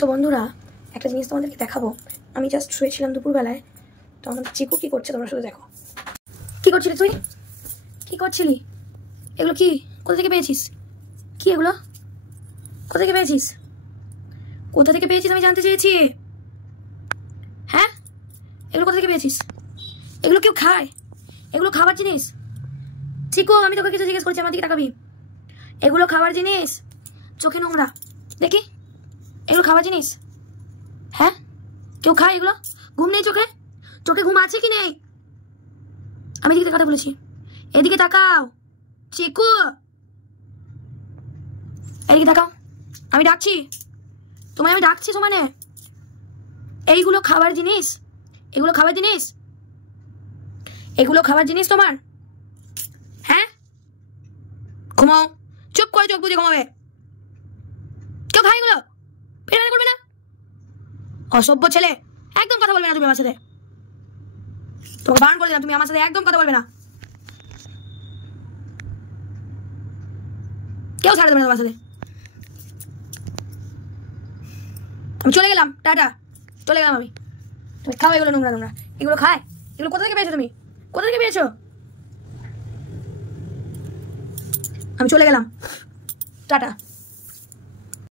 তো বন্ধুরা একটা জিনিস তোমাদেরকে দেখাবো। আমি জাস্ট শুয়েছিলাম দুপুরবেলায়, তো আমাদের চিকু কি করছে তোমরা শুধু দেখো। কি করছিলি তুই? কি করছিলি? এগুলো কি? কোথা থেকে পেয়েছিস? কি এগুলো? কোথা থেকে পেয়েছিস? কোথা থেকে পেয়েছিস আমি জানতে চেয়েছি। হ্যাঁ, এগুলো কোথা থেকে পেয়েছিস? এগুলো কেউ খায়? এগুলো খাবার জিনিস? চিকু, আমি তোকে কিছু জিজ্ঞেস করছি, আমার দিকে তাকাবি। এগুলো খাবার জিনিস? চোখে নোংরা দেখি। এগুলো খাবার জিনিস? হ্যাঁ, কেউ খায় এগুলো? ঘুম নেই চোখে? চোখে ঘুম আছে কি নেই? আমি এদিকে কথা বলেছি, এদিকে তাকাও। চিকু, এদিকে তাকাও, আমি ডাকছি তোমায়, আমি ডাকছি সমানে। এইগুলো খাবার জিনিস? এগুলো খাবার জিনিস? এগুলো খাবার জিনিস তোমার? হ্যাঁ, ঘুমাও, চুপ করে চোখ বুঝে ঘুমাবে। কেউ খায় এগুলো? ফেলে করবে না? অসভ্য ছেলে, একদম কথা বলবে না তুমি আমার সাথে। তোমাকে বারণ করে দিলাম, তুমি আমার সাথে একদম কথা বলবে না। কেউ ছাড়ে দেবে না তোমার সাথে। আমি চলে গেলাম, টাটা, চলে গেলাম আমি। তুমি খাও এগুলো, নোংরা নোংরা এগুলো খায়? এগুলো কোথা থেকে পেয়েছো তুমি? কোথা থেকে পেয়েছো? আমি চলে গেলাম, টাটা।